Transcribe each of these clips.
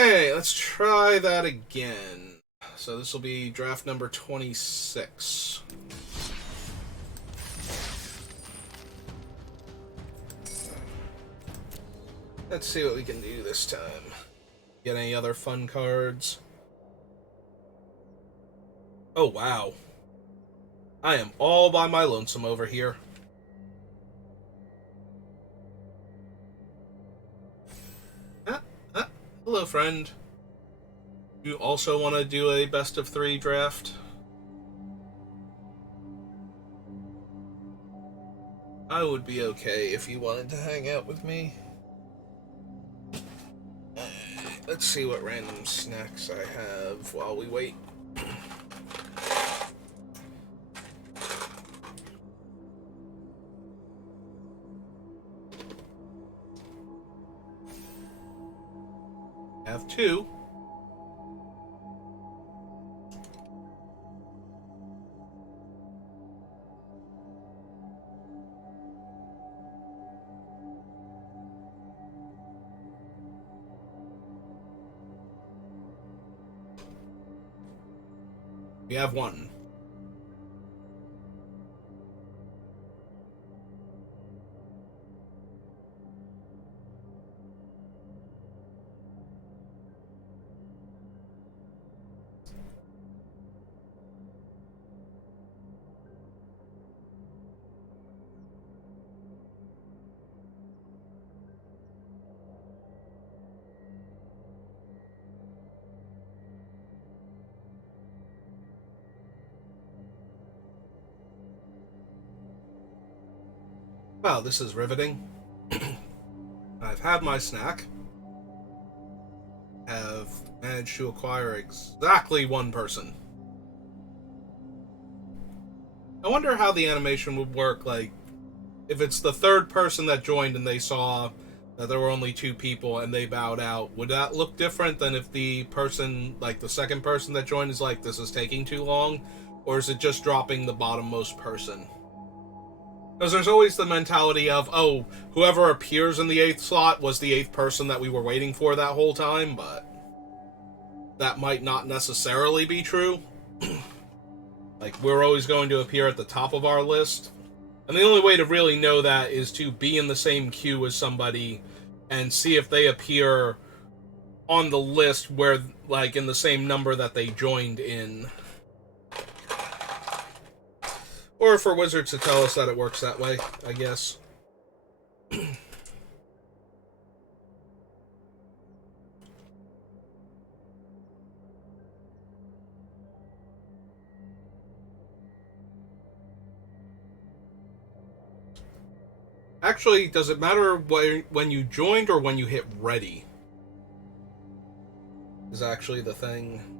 Hey, let's try that again. So this will be draft number 26. Let's see what we can do this time. Get any other fun cards? Oh, wow. I am all by my lonesome over here. Ah, ah, hello, friend. You also want to do a best of three draft? I would be okay if you wanted to hang out with me. Let's see what random snacks I have while we wait. Have two. We have one. Wow, this is riveting. I've had my snack. Have managed to acquire exactly one person. I wonder how the animation would work, like, if it's the third person that joined and they saw that there were only two people and they bowed out, would that look different than if the person, like the second person that joined, is like, this is taking too long? Or is it just dropping the bottommost person? Because there's always the mentality of, oh, whoever appears in the eighth slot was the eighth person that we were waiting for that whole time, but that might not necessarily be true. Like, we're always going to appear at the top of our list. And the only way to really know that is to be in the same queue as somebody and see if they appear on the list where, like, in the same number that they joined in. Or for Wizards to tell us that it works that way, I guess. Actually, does it matter when you joined or when you hit ready? Is actually the thing.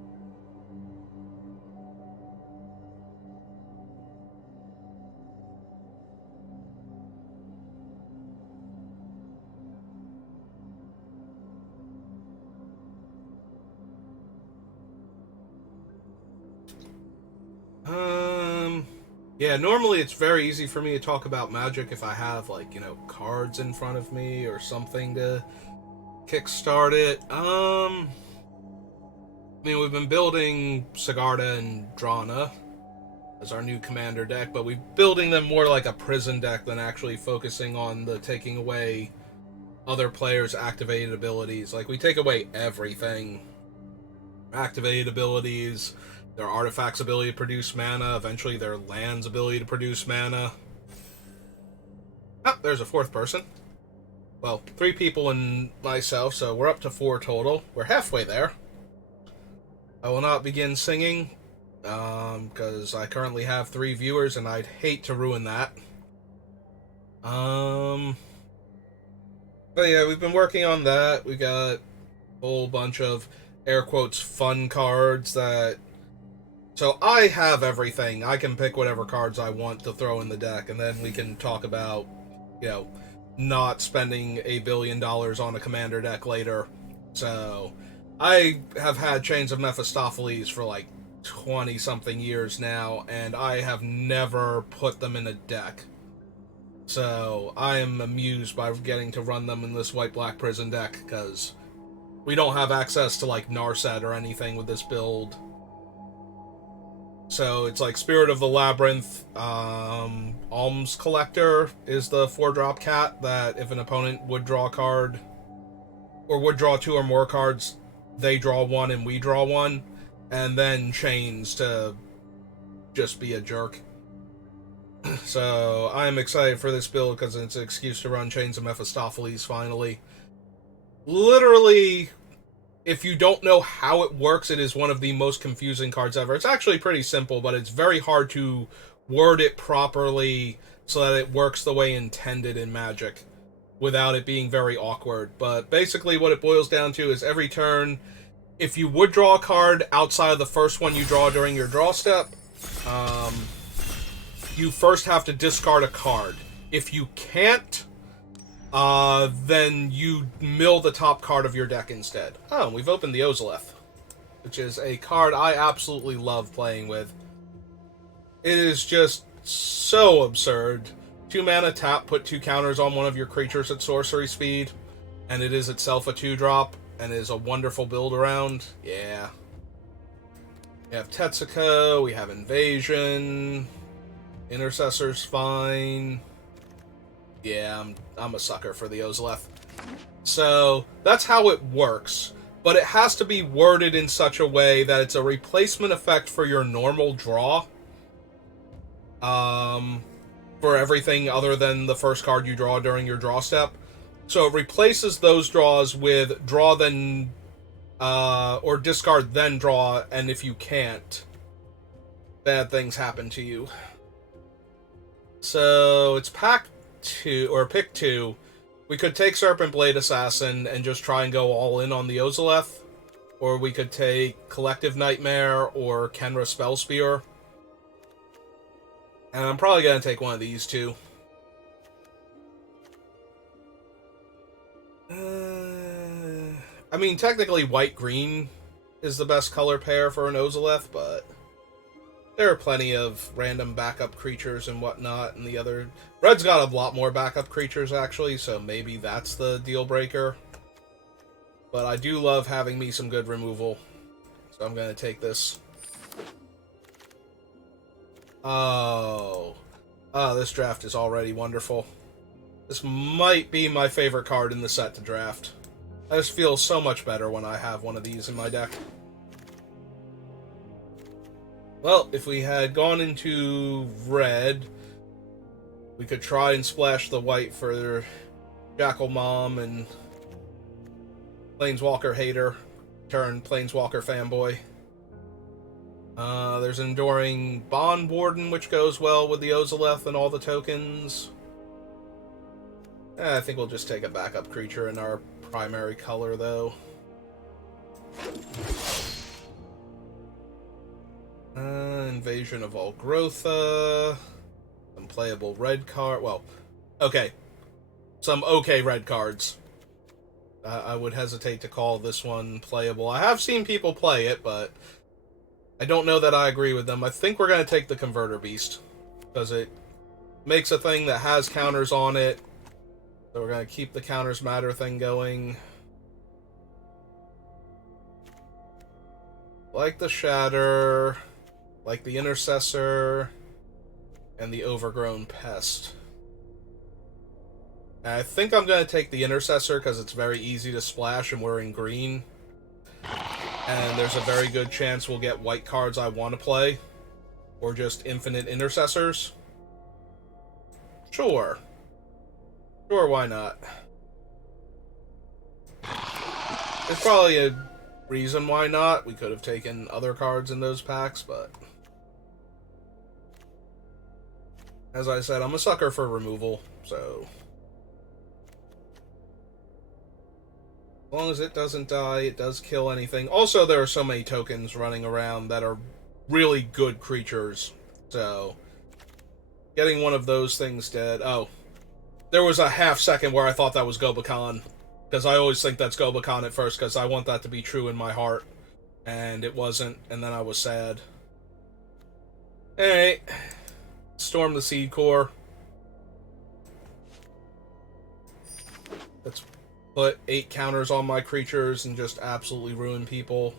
Um, yeah, normally it's very easy for me to talk about Magic if I have, like, cards in front of me or something to kickstart it. I mean, we've been building Sigarda and Drana as our new commander deck, but we're building them more like a prison deck than actually focusing on the taking away other players' activated abilities. Like, we take away everything. Activated abilities, their artifacts' ability to produce mana, eventually their land's ability to produce mana. Ah, there's a fourth person. Well, three people and myself, so we're up to four total. We're halfway there. I will not begin singing, because I currently have three viewers and I'd hate to ruin that. But yeah, we've been working on that. We got a whole bunch of air quotes fun cards that. So I have everything. I can pick whatever cards I want to throw in the deck, and then we can talk about, you know, not spending $1 billion on a commander deck later. So I have had Chains of Mephistopheles for like 20 something years now, and I have never put them in a deck. So I am amused by getting to run them in this white black prison deck, because we don't have access to like Narset or anything with this build. So it's like Spirit of the Labyrinth, Alms Collector is the 4-drop cat that if an opponent would draw a card, or would draw 2 or more cards, they draw 1 and we draw 1, and then Chains to just be a jerk. So I'm excited for this build because it's an excuse to run Chains of Mephistopheles finally. Literally, if you don't know how it works, it is one of the most confusing cards ever. It's actually pretty simple, but it's very hard to word it properly so that it works the way intended in Magic without it being very awkward. But basically what it boils down to is every turn, if you would draw a card outside of the first one you draw during your draw step, you first have to discard a card. If you can't, then you mill the top card of your deck instead. Oh, we've opened the Ozolith, which is a card I absolutely love playing with. It is just so absurd. 2 mana tap, put 2 counters on one of your creatures at sorcery speed, and it is itself a 2-drop, and is a wonderful build around. Yeah. We have Tetsuko, we have Invasion, Intercessor's fine. Yeah, I'm a sucker for the Ozolith. So, that's how it works. But it has to be worded in such a way that it's a replacement effect for your normal draw. For everything other than the first card you draw during your draw step. So it replaces those draws with draw then, or discard then draw, and if you can't, bad things happen to you. So it's pack 2, or pick 2. We could take Serpent Blade Assassin and just try and go all in on the Ozolith, or we could take Collective Nightmare or Kenra Spellspear. And I'm probably going to take one of these two. I mean, technically white-green is the best color pair for an Ozolith, but there are plenty of random backup creatures and whatnot, and the other... Red's got a lot more backup creatures, actually, so maybe that's the deal breaker. But I do love having me some good removal, so I'm going to take this. Oh, this draft is already wonderful. This might be my favorite card in the set to draft. I just feel so much better when I have one of these in my deck. Well, if we had gone into red, we could try and splash the white for Jackal Mom and Planeswalker Hater, turn Planeswalker Fanboy. There's Enduring Bond Warden, which goes well with the Ozolith and all the tokens. I think we'll just take a backup creature in our primary color, though. Invasion of Algrotha. Some playable red card. Well, okay. Some okay red cards. I would hesitate to call this one playable. I have seen people play it, but I don't know that I agree with them. I think we're going to take the Converter Beast, because it makes a thing that has counters on it. So we're going to keep the counters matter thing going. Like the Shatter, like the Intercessor, and the Overgrown Pest. And I think I'm going to take the Intercessor because it's very easy to splash and we're in green. And there's a very good chance we'll get white cards I want to play. Or just infinite Intercessors. Sure. Sure, why not? There's probably a reason why not. We could have taken other cards in those packs, but... As I said, I'm a sucker for removal, so... As long as it doesn't die, it does kill anything. Also, there are so many tokens running around that are really good creatures. So, getting one of those things dead... Oh. There was a half second where I thought that was Gobakhan. Because I always think that's Gobakhan at first, because I want that to be true in my heart. And it wasn't, and then I was sad. Alright. Storm the Seed Core. Let's put 8 counters on my creatures and just absolutely ruin people.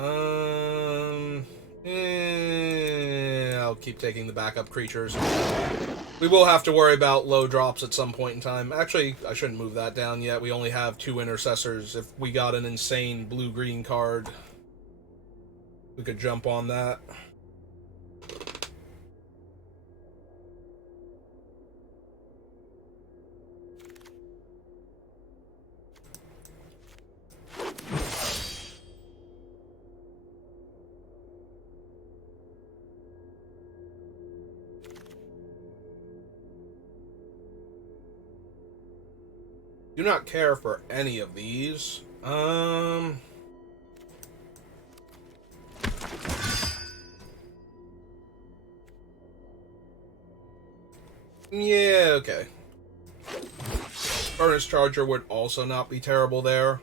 I'll keep taking the backup creatures. We will have to worry about low drops at some point in time. Actually, I shouldn't move that down yet. We only have 2 intercessors. If we got an insane blue-green card, we could jump on that. Do not care for any of these. Yeah, okay. Furnace Charger would also not be terrible there.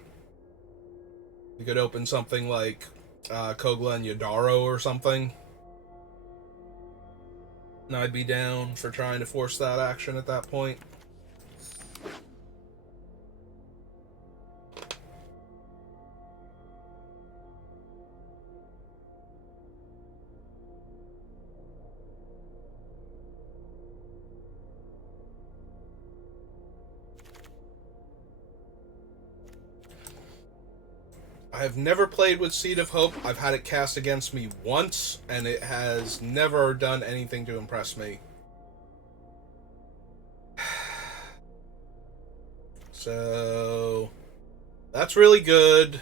You could open something like Kogla and Yadaro or something. And I'd be down for trying to force that action at that point. I have never played with Seed of Hope. I've had it cast against me once, and it has never done anything to impress me. So, that's really good.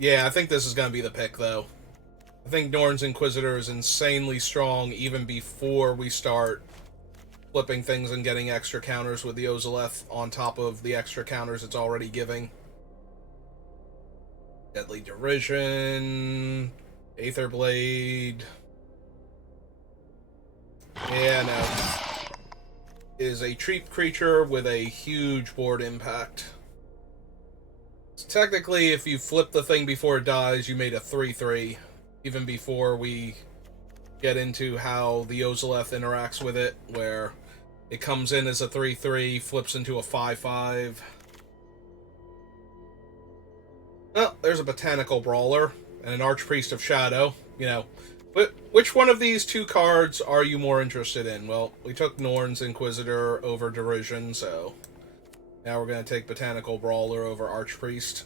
Yeah, I think this is going to be the pick, though. I think Norn's Inquisitor is insanely strong even before we start flipping things and getting extra counters with the Ozoleth on top of the extra counters it's already giving. Deadly Derision, Aether Blade. Yeah, no. Is a cheap creature with a huge board impact. So technically, if you flip the thing before it dies, you made a 3/3, even before we get into how the Ozoleth interacts with it, where it comes in as a 3/3, flips into a 5/5. Well, there's a Botanical Brawler and an Archpriest of Shadow. You know, but which one of these 2 cards are you more interested in? Well, we took Norn's Inquisitor over Derision, so now we're going to take Botanical Brawler over Archpriest.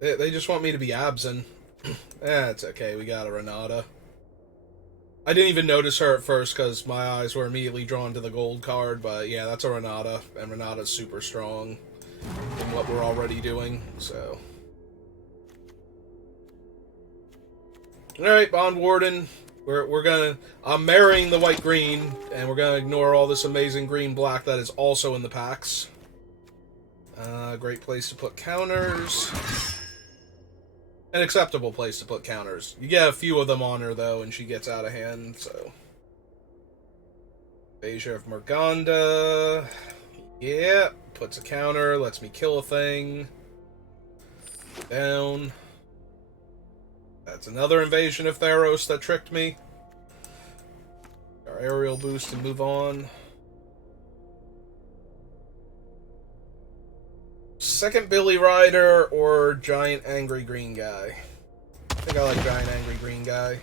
They just want me to be Abzan. It's okay, we got a Renata. I didn't even notice her at first because my eyes were immediately drawn to the gold card, but yeah, that's a Renata, and Renata's super strong in what we're already doing, so. Alright, Bond Warden. I'm marrying the white-green, and we're gonna ignore all this amazing green-black that is also in the packs. Great place to put counters. An acceptable place to put counters. You get a few of them on her, though, and she gets out of hand, so. Beja of Morganda. Yeah, puts a counter, lets me kill a thing. Down. That's another Invasion of Theros that tricked me. Our aerial boost and move on. Second Billy Rider or Giant Angry Green Guy? I think I like Giant Angry Green Guy.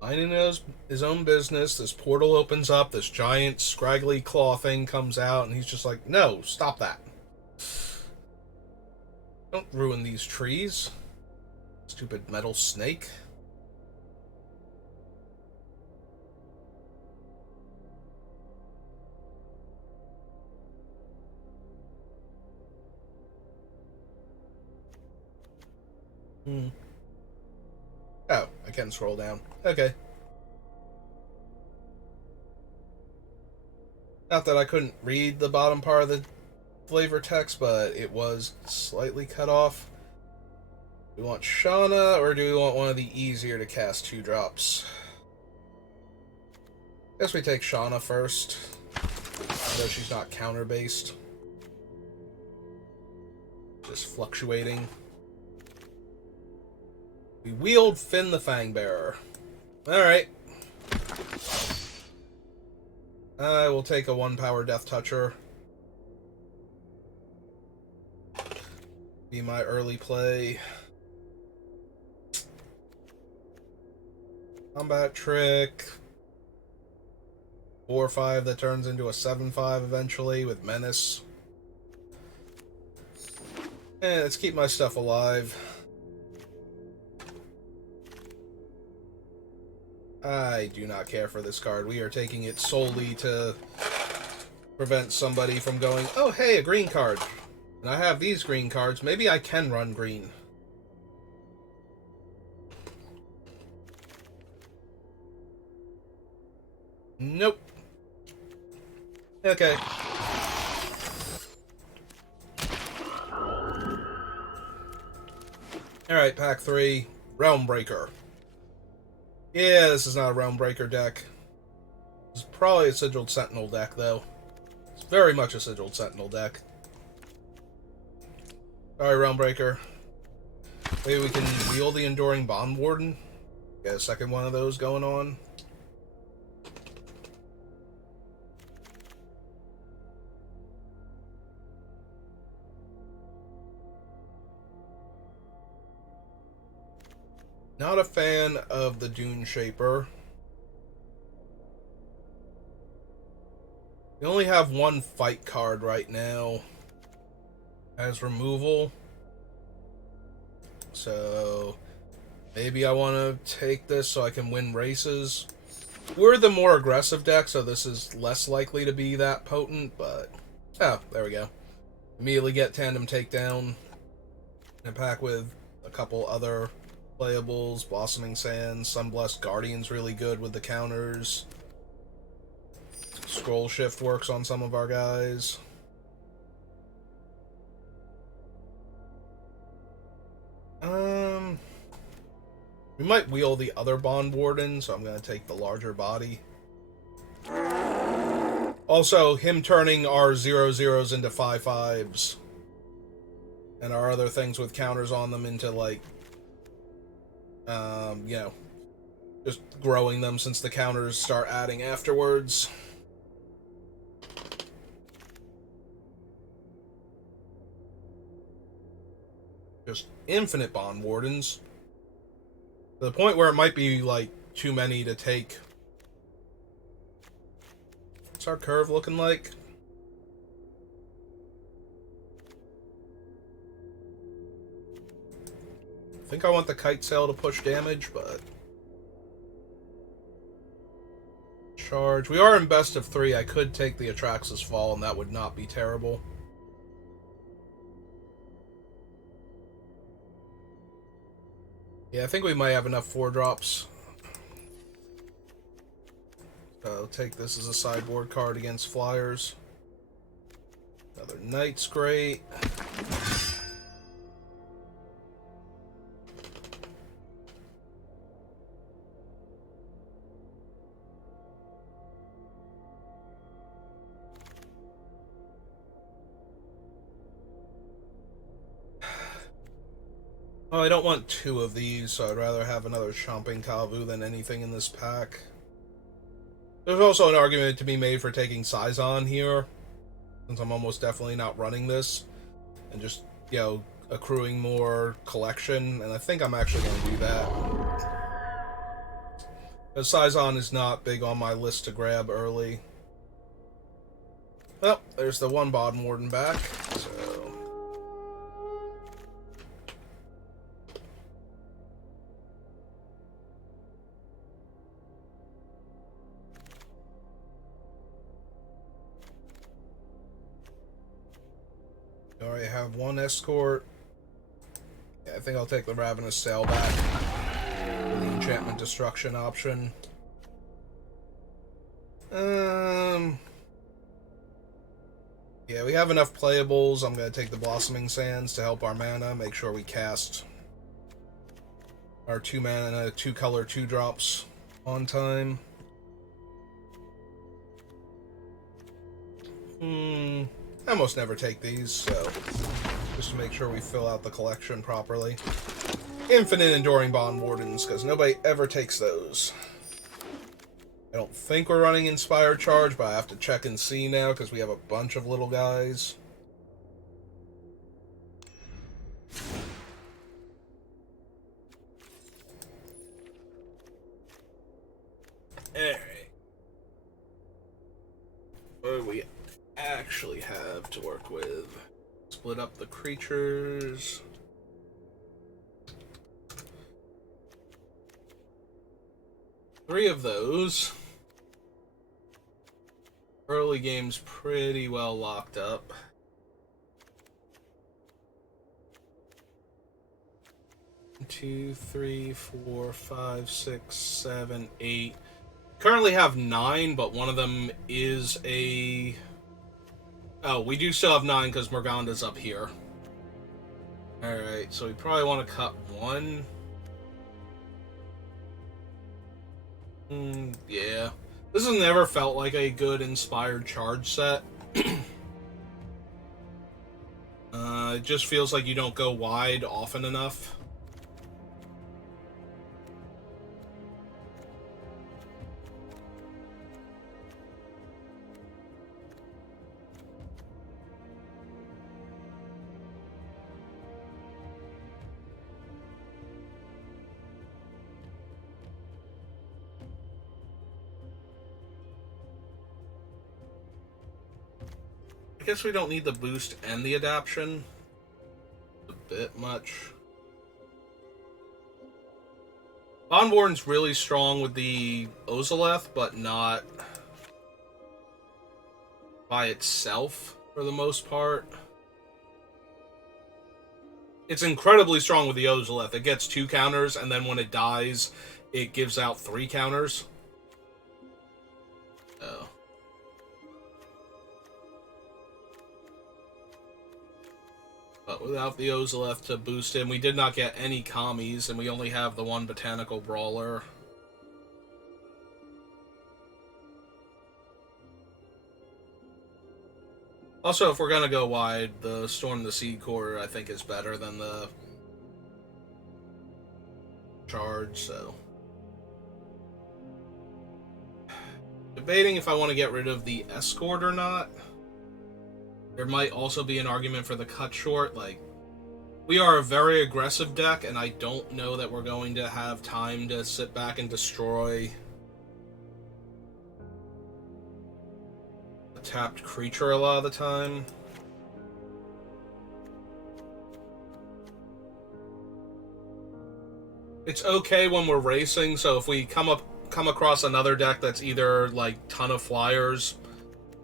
Minding his own business, this portal opens up, this giant scraggly claw thing comes out, and he's just like, no, stop that. Don't ruin these trees. Stupid metal snake. Oh, I can scroll down. Okay. Not that I couldn't read the bottom part of the flavor text, but it was slightly cut off. Do we want Shauna, or do we want one of the easier to cast 2-drops? Guess we take Shauna first, though she's not counter-based. Just fluctuating. We wield Finn the Fangbearer. Alright. I will take a 1-power Death Toucher. Be my early play. Combat Trick. 4/5 that turns into a 7/5 eventually with Menace. And let's keep my stuff alive. I do not care for this card. We are taking it solely to prevent somebody from going, oh hey, a green card. And I have these green cards. Maybe I can run green. Nope. Okay. Alright, pack 3. Realm Breaker. Yeah, this is not a Realm Breaker deck. This is probably a Sigiled Sentinel deck, though. It's very much a Sigiled Sentinel deck. Alright, Realm Breaker. Maybe we can wield the Enduring Bond Warden. Get a second one of those going on. Not a fan of the Dune Shaper. We only have one fight card right now as removal. So maybe I want to take this so I can win races. We're the more aggressive deck, so this is less likely to be that potent, but... Oh, there we go. Immediately get Tandem Takedown. And pack with a couple other playables. Blossoming Sands, Sunblessed Guardian's really good with the counters. Scroll Shift works on some of our guys. We might wheel the other Bond Warden, so I'm going to take the larger body. Also, him turning our 0/0s into 5/5s. And our other things with counters on them into, like, you know, just growing them since the counters start adding afterwards. Just infinite Bond Wardens. To the point where it might be, like, too many to take. What's our curve looking like? I think I want the Kite Sail to push damage, but... Charge. We are in best of 3. I could take the Atraxas Fall, and that would not be terrible. Yeah, I think we might have enough 4-drops. So I'll take this as a sideboard card against Flyers. Another Knight's great. Oh, I don't want 2 of these, so I'd rather have another Chomping Kavu than anything in this pack. There's also an argument to be made for taking Scyzon here, since I'm almost definitely not running this, and just, you know, accruing more collection, and I think I'm actually going to do that. Because Scyzon is not big on my list to grab early. Well, there's the one Bond Warden back, so... I already have one escort. Yeah, I think I'll take the Ravenous Sail back for the Enchantment Destruction option. Yeah, we have enough playables. I'm going to take the Blossoming Sands to help our mana. Make sure we cast our 2 mana, 2 color 2-drops on time. I almost never take these, so just to make sure we fill out the collection properly. Infinite Enduring Bond Wardens, because nobody ever takes those. I don't think we're running Inspired Charge, but I have to check and see now, because we have a bunch of little guys. Alright. What do we actually have to work with? Split up the creatures. Three of those. Early game's pretty well locked up. Two, three, four, five, six, seven, eight. Currently have 9, but one of them is a... Oh, we do still have 9 because Morganda's up here. Alright, so we probably want to cut one. Yeah. This has never felt like a good Inspired Charge set. It just feels like you don't go wide often enough. I guess we don't need the boost and the adaption. A bit much. Bond Warden's really strong with the Ozoleth, but not by itself for the most part. It's incredibly strong with the Ozoleth. It gets 2 counters, and then when it dies, it gives out 3 counters. Oh. But without the Ozoleth to boost him, we did not get any commies, and we only have the one Botanical Brawler. Also, if we're gonna go wide, the Storm the Seed Core, I think, is better than the Charge, so... Debating if I want to get rid of the Escort or not. There might also be an argument for the Cut Short. Like, we are a very aggressive deck, and I don't know that we're going to have time to sit back and destroy a tapped creature a lot of the time. It's okay when we're racing, so if we come across another deck that's either, like, ton of flyers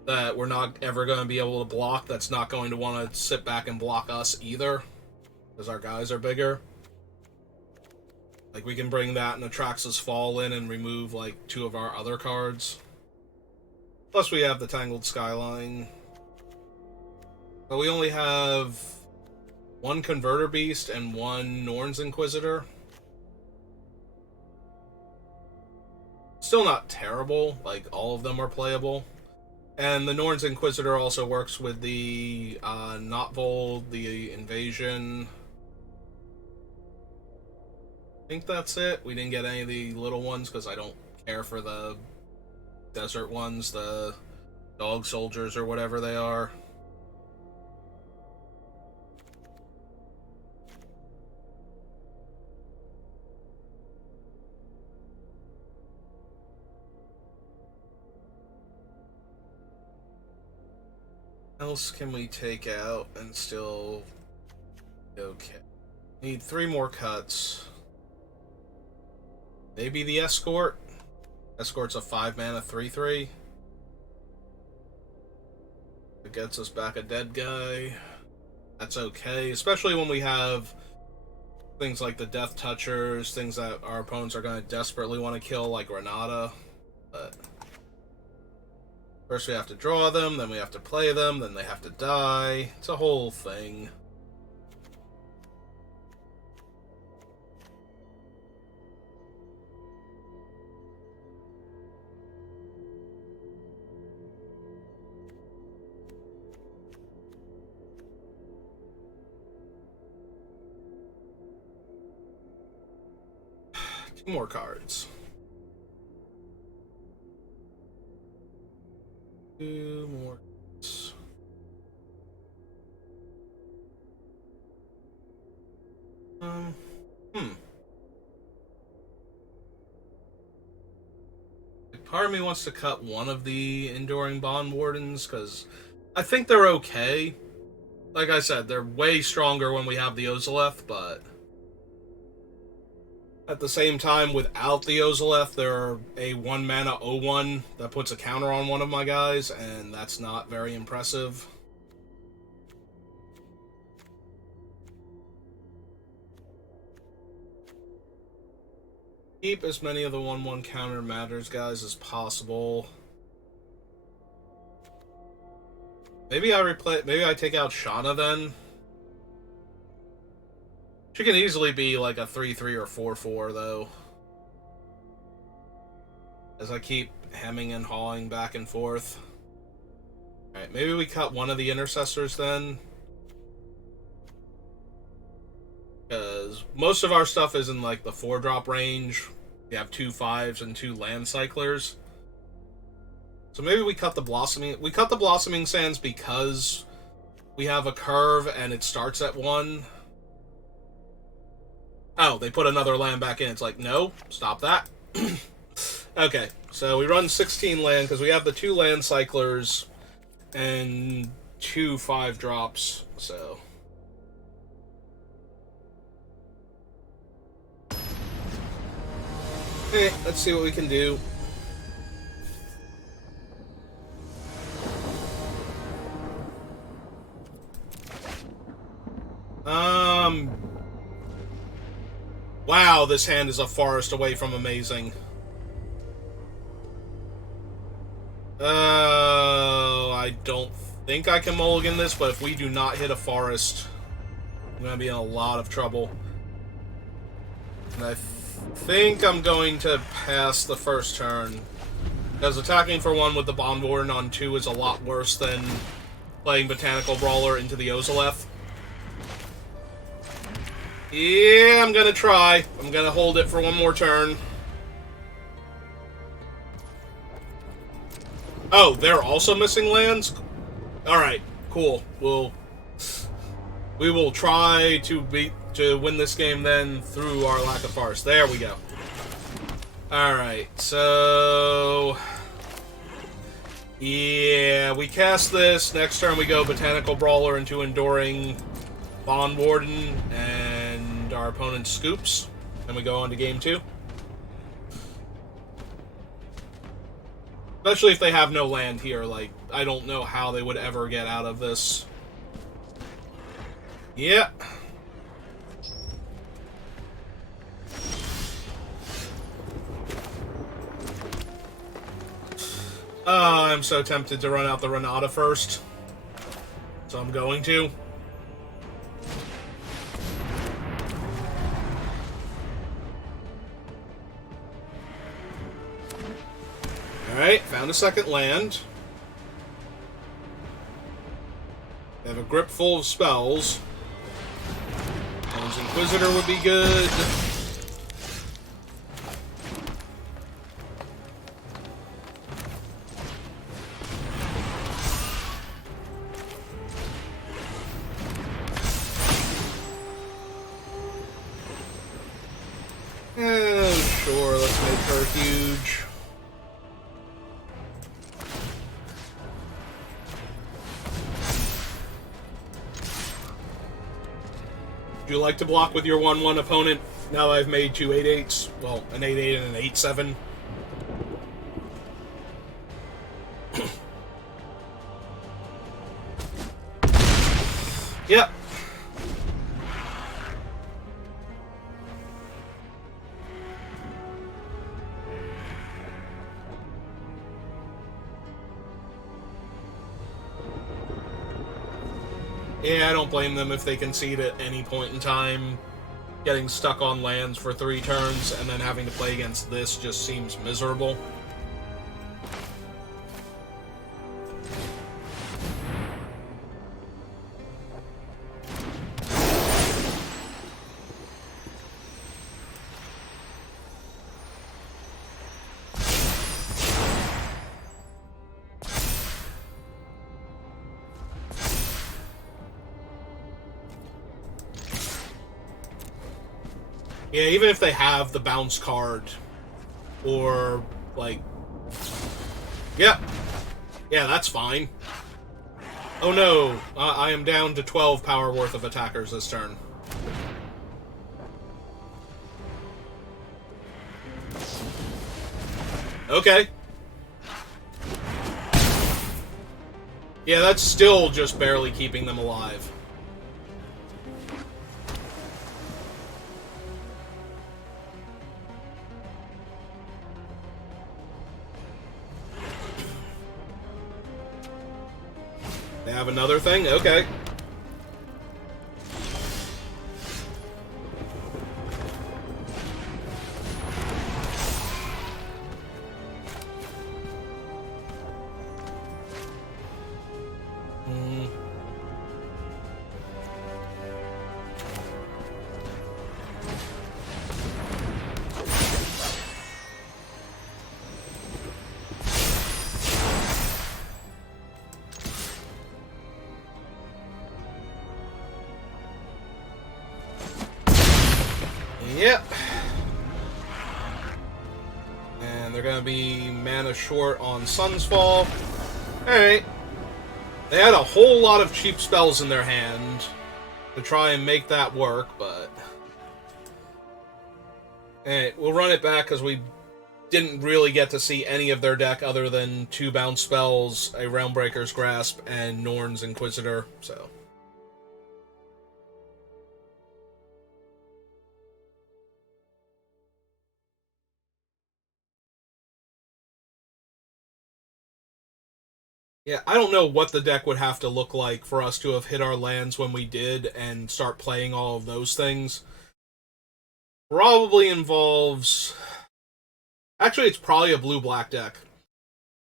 that we're not ever going to be able to block, that's not going to want to sit back and block us either, because our guys are bigger. Like, we can bring that and Atraxa's Fall in and remove, like, 2 of our other cards. Plus we have the Tangled Skyline. But we only have 1 Converter Beast and 1 Norn's Inquisitor. Still not terrible, like, all of them are playable. And the Norn's Inquisitor also works with the Notvold, the Invasion. I think that's it. We didn't get any of the little ones because I don't care for the desert ones, the Dog Soldiers or whatever they are. What else can we take out and still okay? Need 3 more cuts. Maybe the Escort. Escort's a 5-mana 3/3. It gets us back a dead guy. That's okay, especially when we have things like the Death Touchers, things that our opponents are going to desperately want to kill, like Renata. But first we have to draw them, then we have to play them, then they have to die. It's a whole thing. 2 more cards. 2 more cards. Part of me wants to cut one of the Enduring Bond Wardens, because I think they're okay. Like I said, they're way stronger when we have the Ozoleth, but at the same time, without the Ozoleth, they're a 1-mana 0/1 that puts a counter on one of my guys, and that's not very impressive. Keep as many of the 1/1 counter matters guys as possible. Maybe I take out Shauna then. She can easily be like a 3/3 or 4/4 though. As I keep hemming and hawing back and forth. Alright, maybe we cut one of the intercessors then. Because most of our stuff is in like the 4-drop range. We have 2 5s and 2 land cyclers. So maybe we cut the Blossoming. We cut the Blossoming Sands because we have a curve and it starts at 1. Oh, they put another land back in. It's like, no, stop that. Okay, so we run 16 land because we have the 2 land cyclers and 2 5-drops, so... Okay, let's see what we can do. Wow, this hand is a forest away from amazing. I don't think I can mulligan this, but if we do not hit a forest, I'm gonna be in a lot of trouble. And I think I'm going to pass the first turn. Because attacking for 1 with the Bond Warden on 2 is a lot worse than playing Botanical Brawler into the Ozoleth. Yeah, I'm gonna try. I'm gonna hold it for 1 more turn. Oh, they're also missing lands? Alright, cool. We will try to win this game then through our lack of forest. There we go. Alright, so... yeah, we cast this. Next turn we go Botanical Brawler into Enduring Bond Warden, and our opponent scoops. And we go on to game 2. Especially if they have no land here, like, I don't know how they would ever get out of this. Yeah. I'm so tempted to run out the Renata first. So I'm going to. Alright, found a second land. They have a grip full of spells. Bones Inquisitor would be good. Sure, let's make her huge. Would you like to block with your 1/1 opponent now that I've made 2 8/8s? Well, an 8/8 and an 8/7. Yep. Yeah, I don't blame them if they concede at any point in time. Getting stuck on lands for 3 turns and then having to play against this just seems miserable. Yeah, even if they have the bounce card, or, like... Yeah. Yeah, that's fine. Oh no, I am down to 12 power worth of attackers this turn. Okay. Yeah, that's still just barely keeping them alive. They have another thing? Okay. Yep. And they're going to be mana short on Sun's Fall. Alright. They had a whole lot of cheap spells in their hand to try and make that work, but... Alright, we'll run it back because we didn't really get to see any of their deck other than 2 bounce spells, a Realmbreaker's Grasp, and Norn's Inquisitor, so... Yeah, I don't know what the deck would have to look like for us to have hit our lands when we did and start playing all of those things. Probably involves... Actually, it's probably a blue-black deck.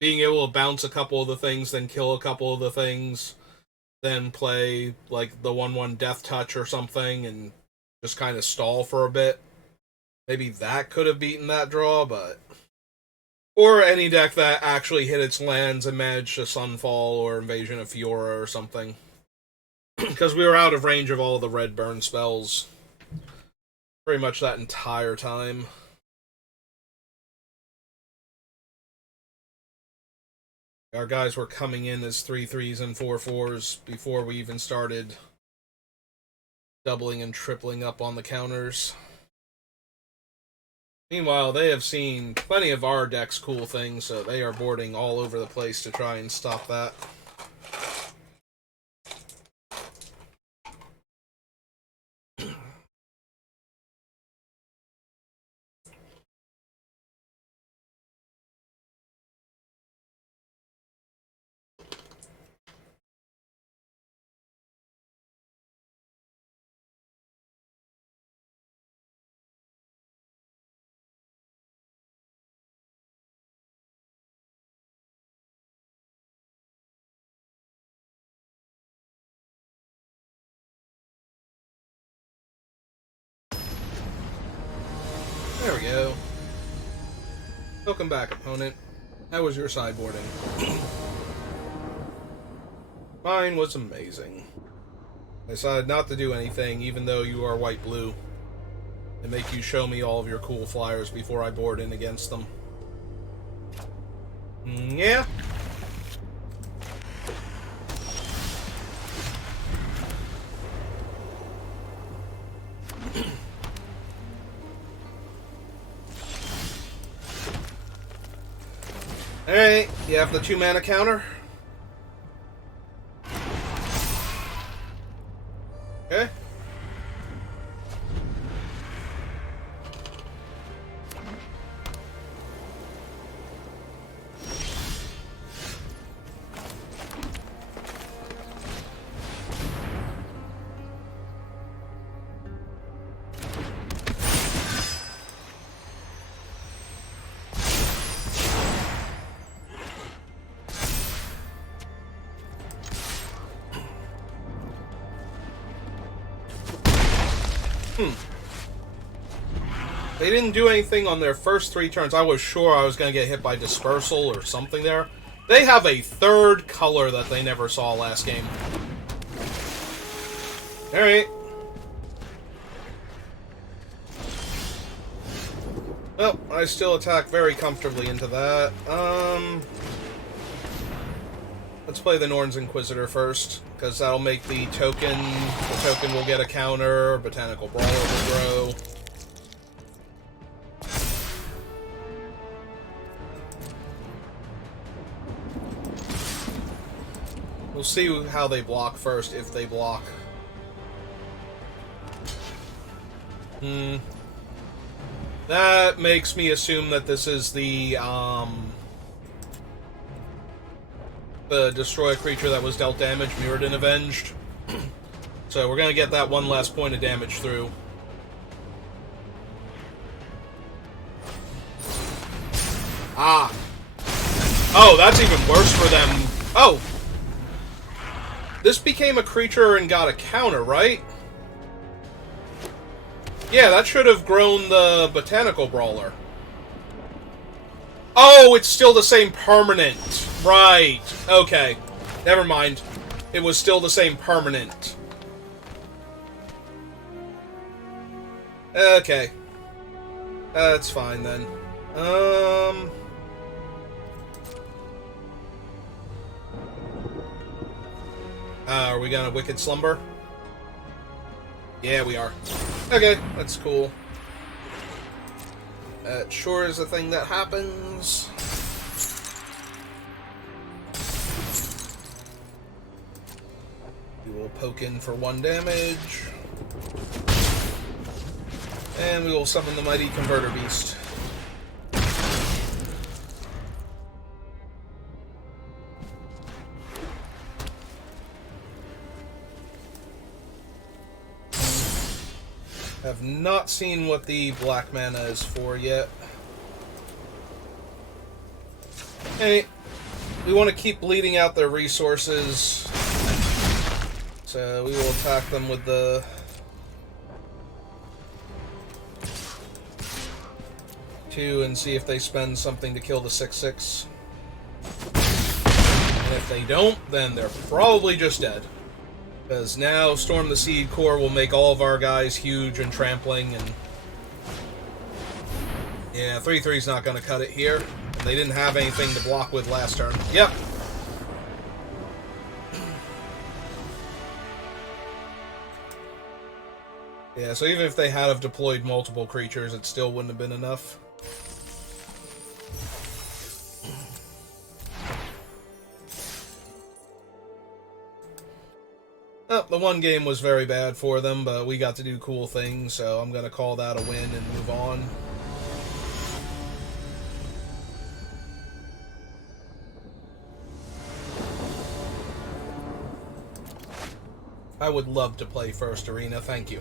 Being able to bounce a couple of the things, then kill a couple of the things, then play, like, the 1/1 Death Touch or something, and just kind of stall for a bit. Maybe that could have beaten that draw, but... Or any deck that actually hit its lands and managed a Sunfall or Invasion of Fiora or something. Because we were out of range of all the red burn spells. Pretty much that entire time. Our guys were coming in as 3/3s and 4/4s before we even started doubling and tripling up on the counters. Meanwhile, they have seen plenty of our deck's cool things, so they are boarding all over the place to try and stop that. There we go. Welcome back, opponent. How was your sideboarding? Mine was amazing. I decided not to do anything, even though you are white-blue, and make you show me all of your cool flyers before I board in against them. Yeah. Alright, you have the 2 mana counter. Okay. They didn't do anything on their first 3 turns. I was sure I was going to get hit by Dispersal or something there. They have a 3rd color that they never saw last game. Alright. Well, I still attack very comfortably into that. Let's play the Norn's Inquisitor first, because that'll make the token will get a counter, Botanical Brawler will grow. We'll see how they block first, if they block. That makes me assume that this is the destroy a creature that was dealt damage, Mirrodin Avenged. So we're gonna get that one last point of damage through. Ah. Oh, that's even worse for them. Oh! This became a creature and got a counter, right? Yeah, that should have grown the Botanical Brawler. Oh, it's still the same permanent. Right. Okay. Never mind. It was still the same permanent. Okay. That's fine then. Are we gonna Wicked Slumber? Yeah, we are. Okay, that's cool. That sure is a thing that happens. We will poke in for 1 damage. And we will summon the Mighty Converter Beast. Have not seen what the black mana is for yet. Hey, we want to keep bleeding out their resources. So we will attack them with the... two and see if they spend something to kill the 6/6. And if they don't, then they're probably just dead. Because now Storm the Seed Core will make all of our guys huge and trampling, and... yeah, 3/3's not going to cut it here. And they didn't have anything to block with last turn. Yep. Yeah, so even if they had have deployed multiple creatures, it still wouldn't have been enough. Oh, the one game was very bad for them, but we got to do cool things, so I'm going to call that a win and move on. I would love to play First Arena, thank you.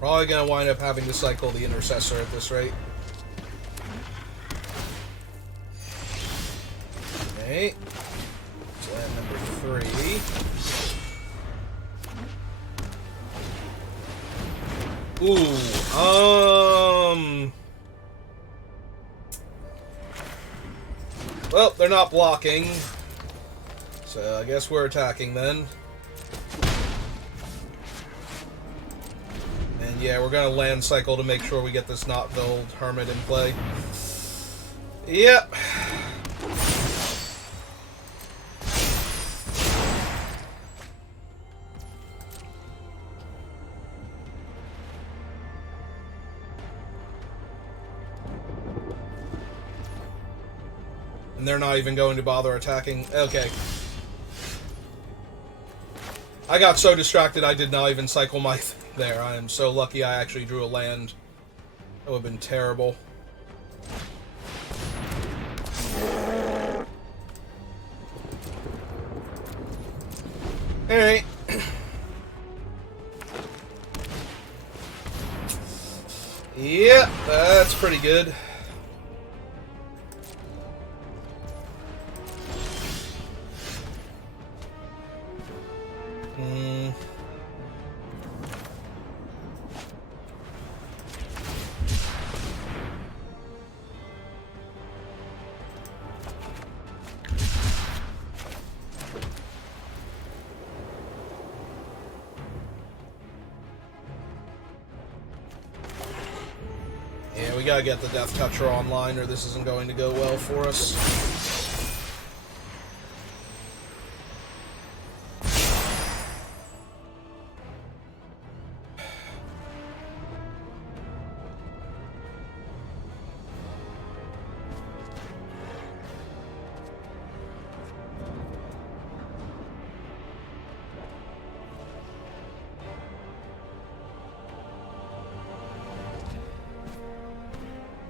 Probably going to wind up having to cycle the Intercessor at this rate. Okay. So that number 3. Ooh, well, they're not blocking. So I guess we're attacking then. And yeah, we're gonna land cycle to make sure we get this Knotville Hermit in play. Yep. And they're not even going to bother attacking. Okay. I got so distracted I did not even cycle my there. I am so lucky I actually drew a land. That would have been terrible. Alright. Yeah, that's pretty good. gotta get the Death Toucher online or this isn't going to go well for us.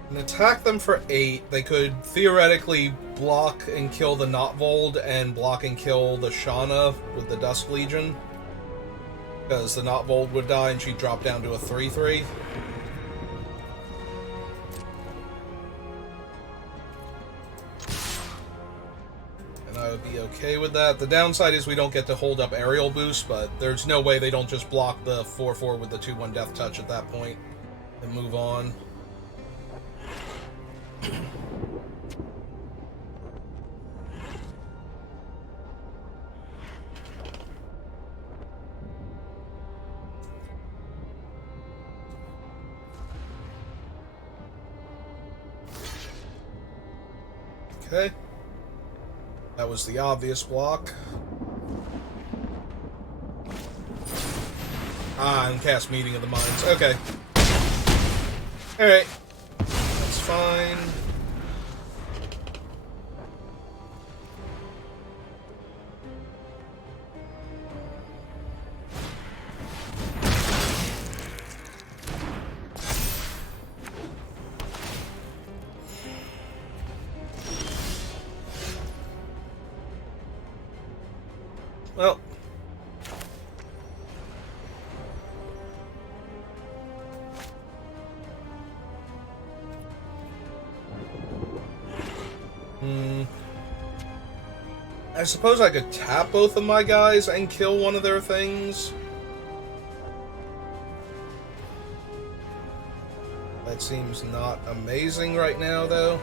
And attack them for 8. They could theoretically block and kill the Notvold and block and kill the Shauna with the Dusk Legion. Because the Notvold would die and she'd drop down to a 3-3. And I would be okay with that. The downside is we don't get to hold up aerial boost, but there's no way they don't just block the 4-4 with the 2-1 Death Touch at that point and move on. Okay. That was the obvious block. And cast Meeting of the Minds. Okay. Alright. That's fine. Well. I suppose I could tap both of my guys and kill one of their things. That seems not amazing right now, though.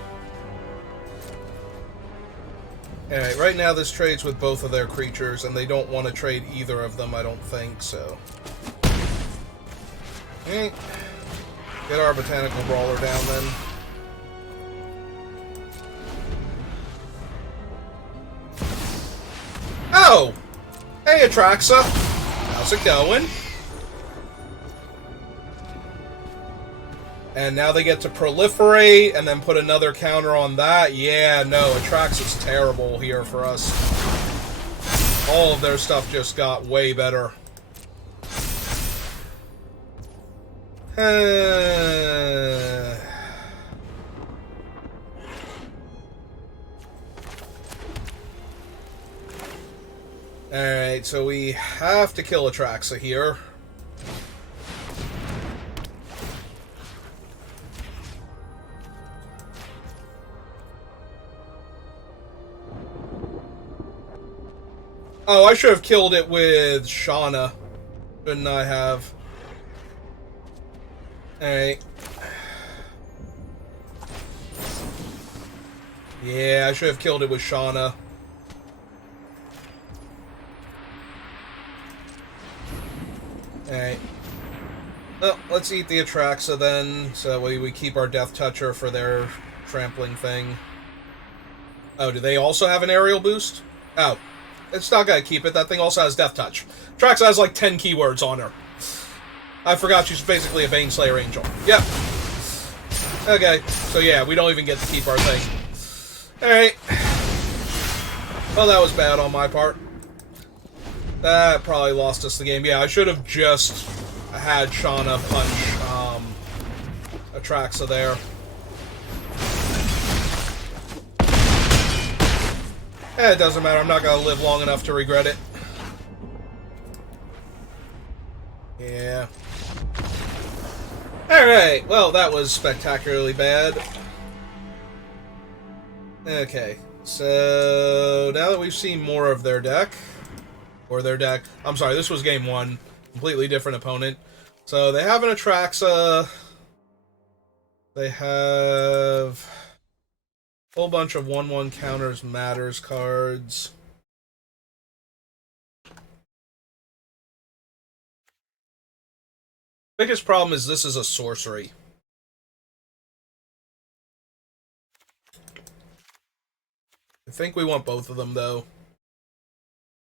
Alright, right now this trades with both of their creatures, and they don't want to trade either of them, I don't think, so... Okay. Get our Botanical Brawler down, then. Oh! Hey, Atraxa! How's it going? And now they get to proliferate, and then put another counter on that. Yeah, no, Atraxa's terrible here for us. All of their stuff just got way better. Alright, so we have to kill Atraxa here. Oh, I should have killed it with Shauna. Shouldn't I have? Alright. Yeah, I should have killed it with Shauna. Alright. Well, let's eat the Atraxa then, so we keep our Death Toucher for their trampling thing. Oh, do they also have an aerial boost? Oh. It's not gonna keep it. That thing also has Death Touch. Atraxa has like 10 keywords on her. I forgot she's basically a Baneslayer Angel. Yep. Okay, so yeah, we don't even get to keep our thing. Alright. Well, that was bad on my part. That probably lost us the game. Yeah, I should have just had Shauna punch Atraxa there. It doesn't matter. I'm not going to live long enough to regret it. Yeah. Alright, well, that was spectacularly bad. Okay, so now that we've seen more of their deck, I'm sorry, this was game 1, completely different opponent. So they have an Atraxa, they have a whole bunch of 1/1 counters matters cards. Biggest problem is this is a sorcery. think we want both of them, though.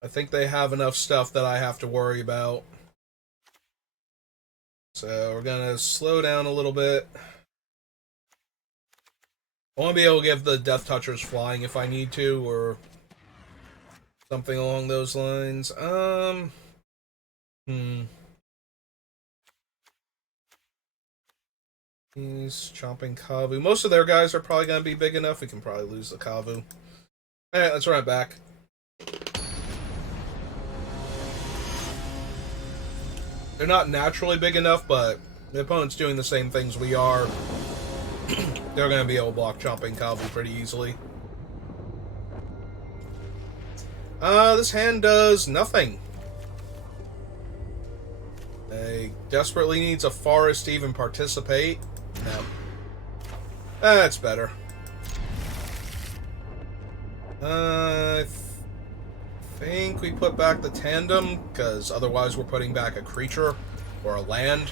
I think they have enough stuff that I have to worry about. So we're gonna slow down a little bit. I want to be able to give the Death Touchers flying if I need to, or something along those lines. He's chomping Kavu. Most of their guys are probably going to be big enough. We can probably lose the Kavu. Alright, let's run it back. They're not naturally big enough, but the opponent's doing the same things we are. They're going to be able to block chomping Kavu pretty easily. This hand does nothing. It desperately needs a forest to even participate. No. That's better. I think we put back the tandem, because otherwise we're putting back a creature or a land,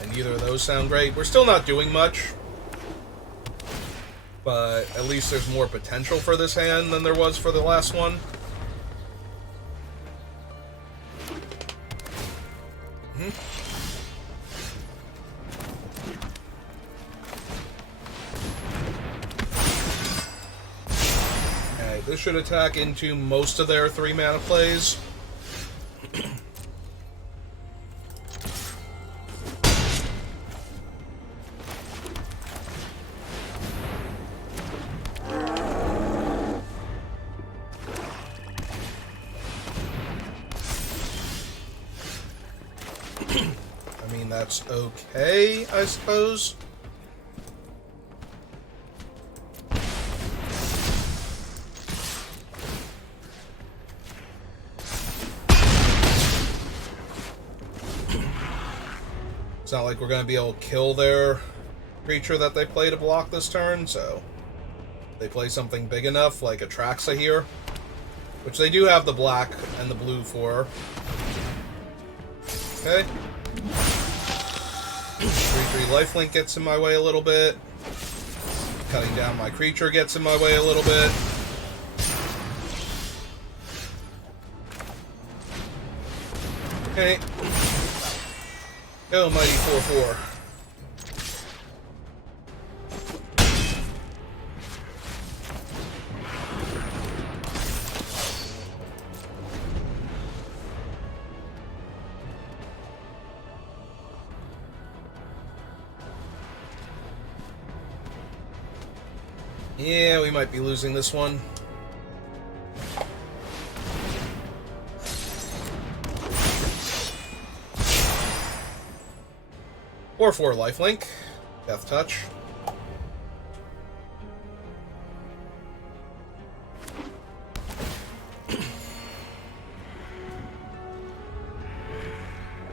and neither of those sound great. We're still not doing much, but at least there's more potential for this hand than there was for the last one. Okay, this should attack into most of their 3-mana plays. That's okay, I suppose. It's not like we're going to be able to kill their creature that they play to block this turn, so they play something big enough, like Atraxa here, which they do have the black and the blue for. Okay. 3/3 lifelink gets in my way a little bit. Cutting down my creature gets in my way a little bit. Okay. Go, mighty 4/4. Yeah, we might be losing this one. Or 4 lifelink. Death Touch.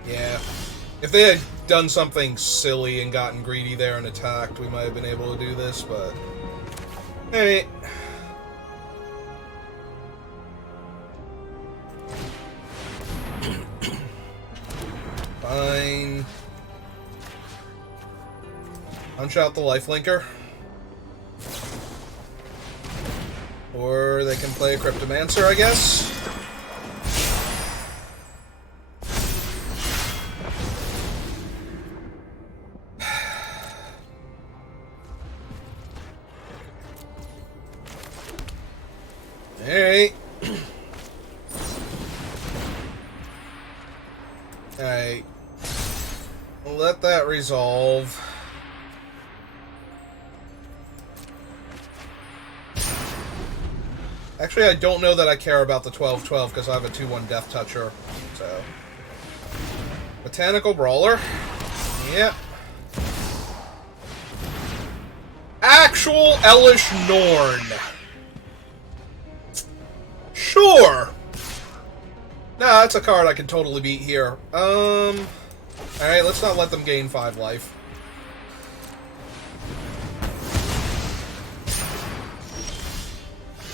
Yeah. If they had done something silly and gotten greedy there and attacked, we might have been able to do this, but... Alright. Fine. Punch out the lifelinker. Or they can play a Cryptomancer, I guess. Alright. Alright. We'll let that resolve. Actually, I don't know that I care about the 12/12 because I have a 2/1 Death Toucher. So. Botanical Brawler. Yep. Actual Elesh Norn. Sure! Nah, that's a card I can totally beat here. Alright, let's not let them gain 5 life.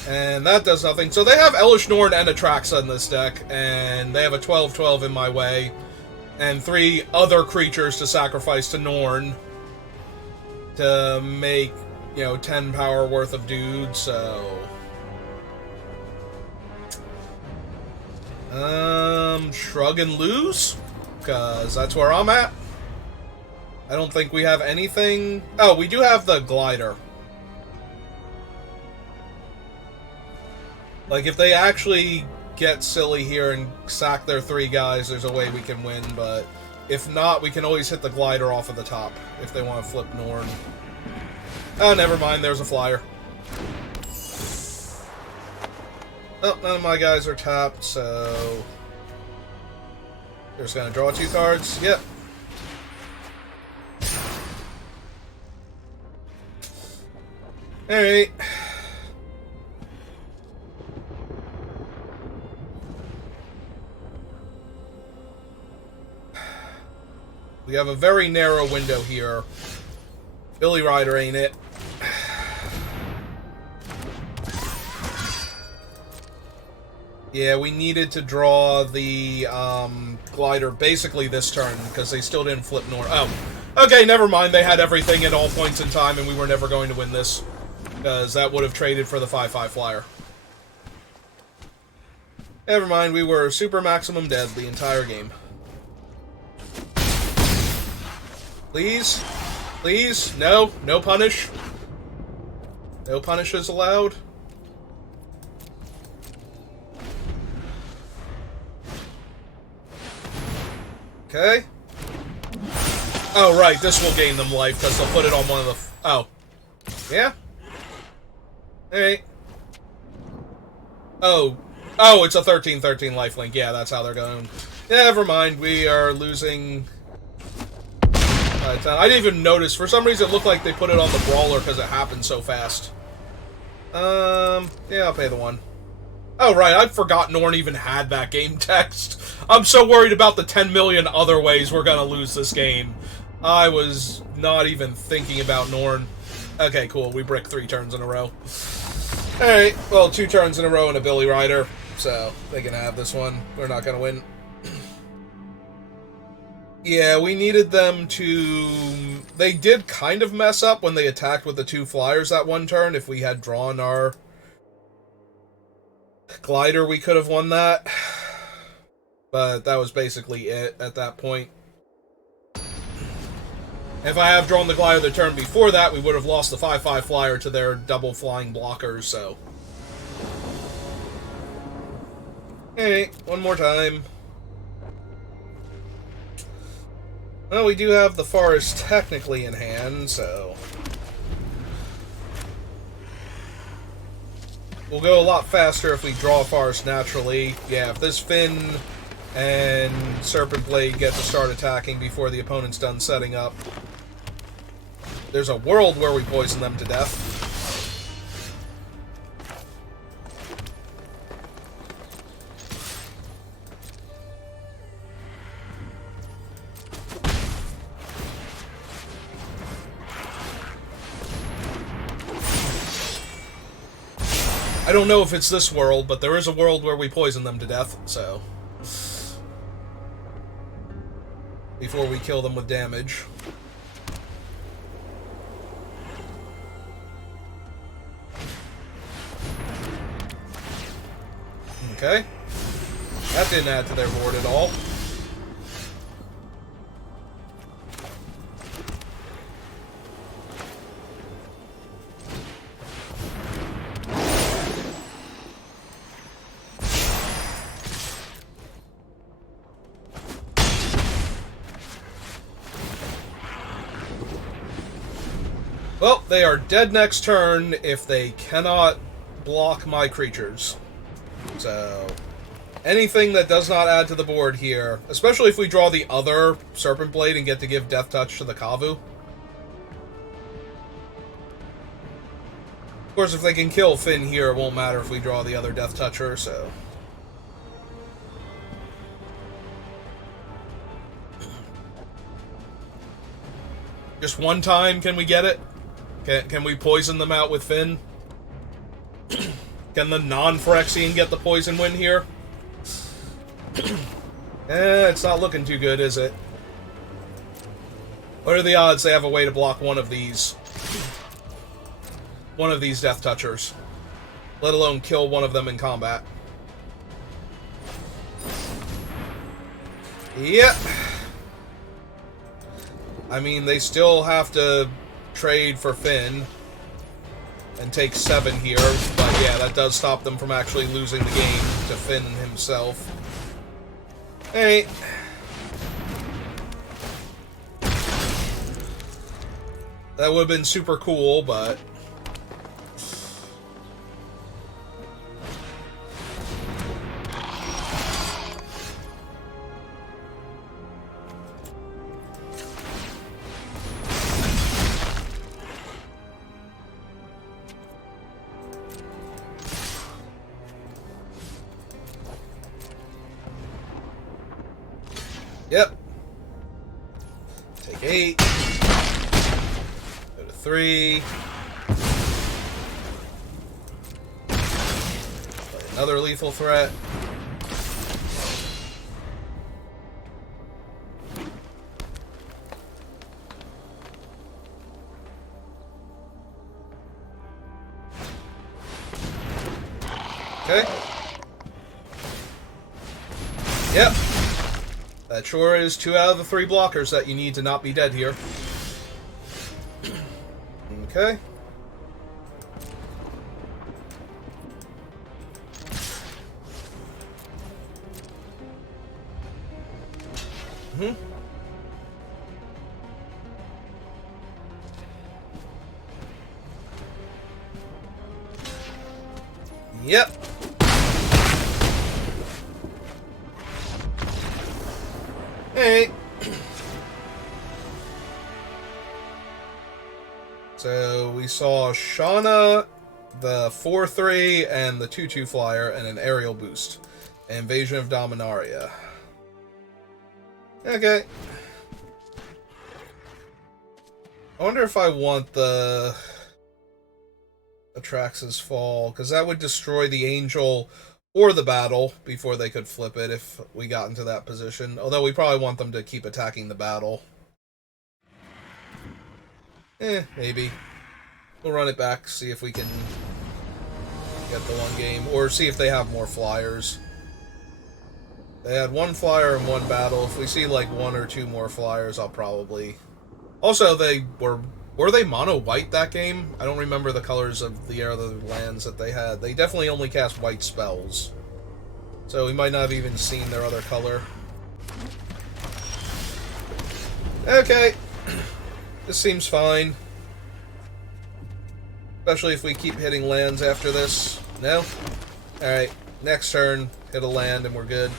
And that does nothing. So they have Elesh Norn and Atraxa in this deck, and they have a 12/12 in my way, and 3 other creatures to sacrifice to Norn to make, 10 power worth of dudes, so... Shrug and lose? Because that's where I'm at. I don't think we have anything... Oh, we do have the glider. Like, if they actually get silly here and sack their 3 guys, there's a way we can win, but if not, we can always hit the glider off of the top if they want to flip Norn. Oh, never mind, there's a flyer. Oh, none of my guys are tapped, so... They're just gonna draw 2 cards. Yep. Alright. We have a very narrow window here. Billy Rider ain't it. Yeah, we needed to draw the glider basically this turn, because they still didn't flip Norn. Oh, okay, never mind. They had everything at all points in time, and we were never going to win this, because that would have traded for the 5/5 flyer. Never mind, we were super maximum dead the entire game. Please? Please? No? No punish? No punish is allowed? Okay. Oh, right, this will gain them life, because they'll put it on one of the... Oh. Yeah? Alright. Oh. Oh, it's a 13/13 lifelink. Yeah, that's how they're going. Yeah, never mind, we are losing... I didn't even notice. For some reason, it looked like they put it on the brawler because it happened so fast. Yeah, I'll pay the 1. Oh, right, I forgot Norn even had that game text. I'm so worried about the 10 million other ways we're gonna lose this game. I was not even thinking about Norn. Okay, cool, we brick 3 turns in a row. Alright, well, 2 turns in a row and a Billy Rider, so they can have this one. We're not gonna win. Yeah, we needed them to... They did kind of mess up when they attacked with the 2 flyers that one turn. If we had drawn our glider, we could have won that. But that was basically it at that point. If I have drawn the glider the turn before that, we would have lost the 5/5 flyer to their double flying blockers, so... Hey, one more time. Well, we do have the forest technically in hand, so... We'll go a lot faster if we draw a forest naturally. Yeah, if this Finn and Serpent Blade get to start attacking before the opponent's done setting up, there's a world where we poison them to death. I don't know if it's this world, but there is a world where we poison them to death, so... Before we kill them with damage. Okay. That didn't add to their board at all. Well, they are dead next turn if they cannot block my creatures. So, anything that does not add to the board here, especially if we draw the other Serpent Blade and get to give Death Touch to the Kavu. Of course, if they can kill Finn here, it won't matter if we draw the other Death Toucher, so... Just one time, can we get it? Can we poison them out with Finn? Can the non-Phyrexian get the poison win here? It's not looking too good, is it? What are the odds they have a way to block one of these? One of these Death Touchers. Let alone kill one of them in combat. Yep. I mean, they still have to trade for Finn and take 7 here, but yeah, that does stop them from actually losing the game to Finn himself. Hey. That would have been super cool, but... Yep. Take 8. Go to 3. Play another lethal threat. Okay. Yep. That sure is 2 out of the 3 blockers that you need to not be dead here. Okay. Yep. Hey. So we saw Shauna, the 4-3, and the 2-2 flyer, and an aerial boost. Invasion of Dominaria. Okay. I wonder if I want the Atrax's Fall, because that would destroy the Angel or the battle before they could flip it if we got into that position. Although we probably want them to keep attacking the battle. Maybe. We'll run it back, see if we can get the 1 game, or see if they have more flyers. They had 1 flyer in 1 battle. If we see like 1 or 2 more flyers, I'll probably... Also, they were they mono white that game? I don't remember the colors of the other lands that they had. They definitely only cast white spells. So we might not have even seen their other color. Okay. This seems fine. Especially if we keep hitting lands after this. No? Alright. Next turn, hit a land and we're good.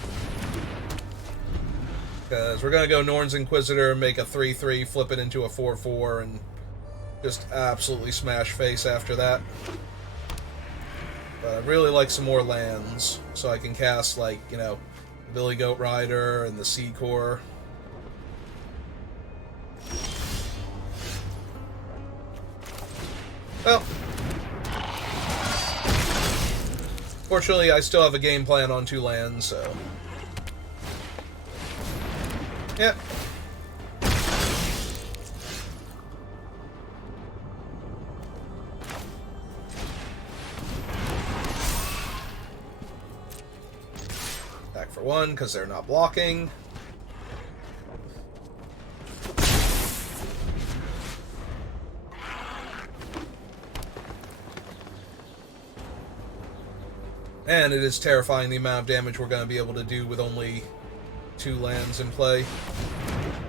Because we're going to go Norn's Inquisitor, make a 3-3, flip it into a 4-4, and just absolutely smash face after that. But I'd really like some more lands, so I can cast, like, you know, Billy Goat Rider and the Sea Core. Well, fortunately, I still have a game plan on 2 lands, so... Yep. Attack for 1, because they're not blocking. And it is terrifying the amount of damage we're going to be able to do with only 2 lands in play.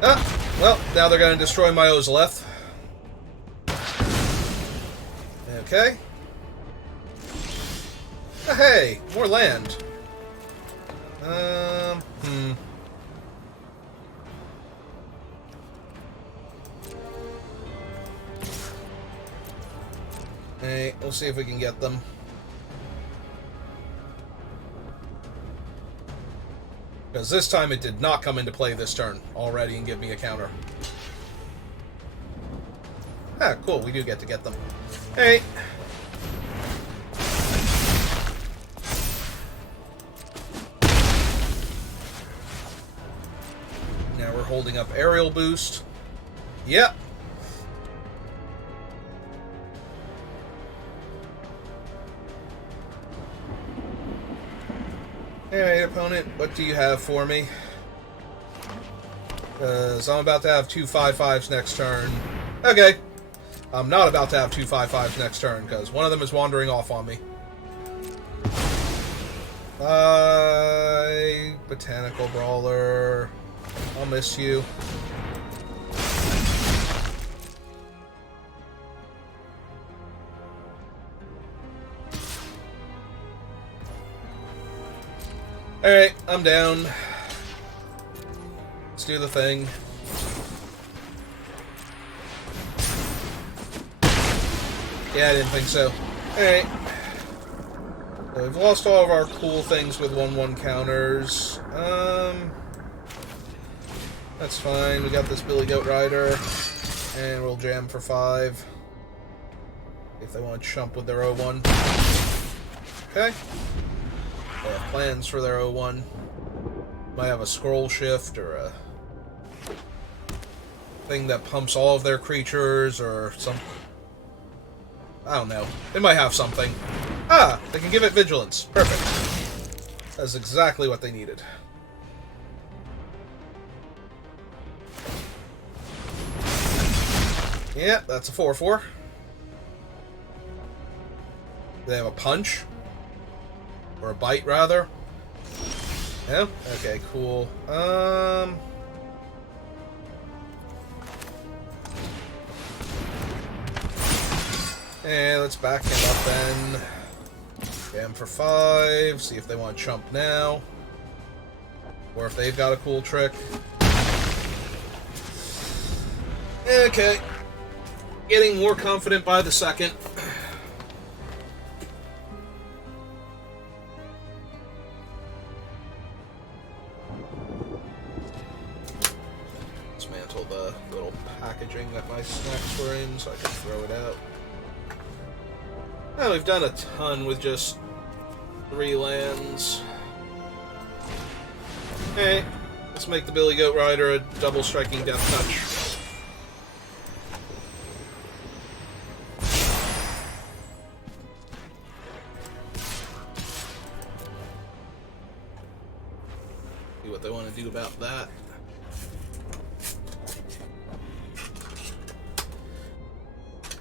Ah! Well, now they're going to destroy my Ozolith. Okay. Oh, hey! More land. Hey, we'll see if we can get them. Because this time it did not come into play this turn already and give me a counter. Ah, cool, we do get to get them. Hey! Now we're holding up aerial boost. Yep. Alright, opponent, what do you have for me? Because I'm about to have two 5/5s next turn. Okay. I'm not about to have two 5/5s next turn, because one of them is wandering off on me. Bye, Botanical Brawler. I'll miss you. Alright, I'm down. Let's do the thing. Yeah, I didn't think so. Alright. So we've lost all of our cool things with 1/1 counters. That's fine. We got this Billy Goat Rider. And we'll jam for 5. If they want to chump with their 0/1. Okay. They have plans for their 0/1. Might have a scroll shift or a thing that pumps all of their creatures or some... I don't know. They might have something. Ah! They can give it vigilance. Perfect. That's exactly what they needed. Yeah, that's a 4/4. They have a punch? Or a bite, rather? Yeah? Okay, cool. And let's back him up then. Jam for 5. See if they want to chump now. Or if they've got a cool trick. Okay. Getting more confident by the second. Dismantle the little packaging that my snacks were in so I can throw it out. Well, we've done a ton with just 3 lands. Hey, let's make the Billy Goat Rider a double striking death touch. See what they want to do about that.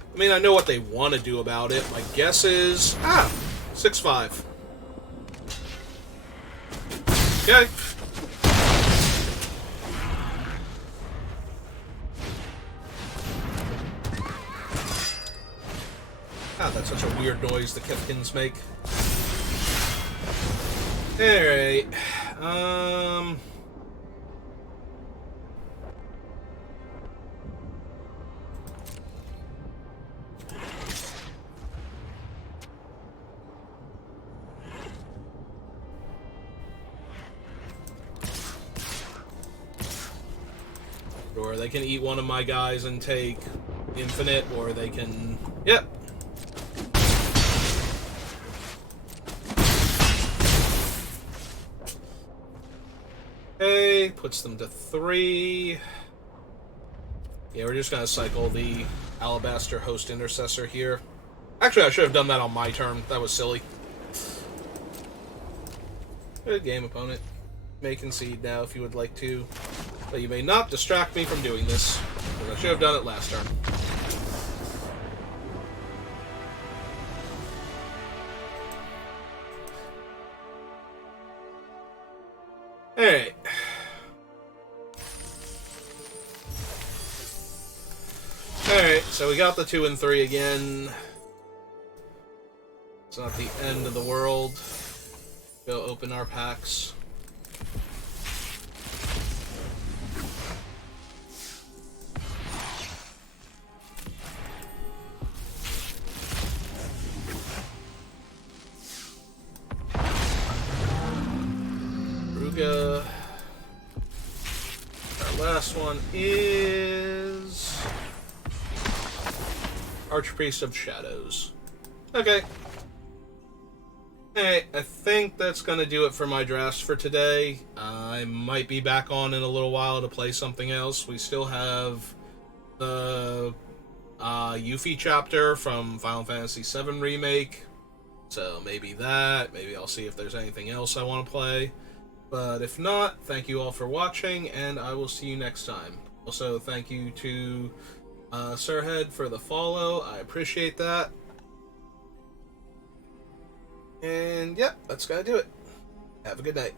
I mean, I know what they want to do about it. My guess is... 6/5. Okay. That's such a weird noise the Kithkins make. Alright. Or they can eat one of my guys and take infinite, or they can... Yep. Okay, puts them to 3. Yeah, we're just gonna cycle the Alabaster Host Intercessor here. Actually, I should have done that on my turn. That was silly. Good game, opponent. May concede now if you would like to. But you may not distract me from doing this, because I should have done it last turn. Alright. Alright, so we got the 2 and 3 again. It's not the end of the world. Go open our packs. Ruga. Our last one is Archpriest of Shadows. Okay. Hey, I think that's going to do it for my drafts for today. I might be back on in a little while to play something else. We still have the Yuffie chapter from Final Fantasy VII Remake. So maybe that. Maybe I'll see if there's anything else I want to play. But if not, thank you all for watching, and I will see you next time. Also, thank you to Sirhead for the follow. I appreciate that. And yep, that's gonna do it. Have a good night.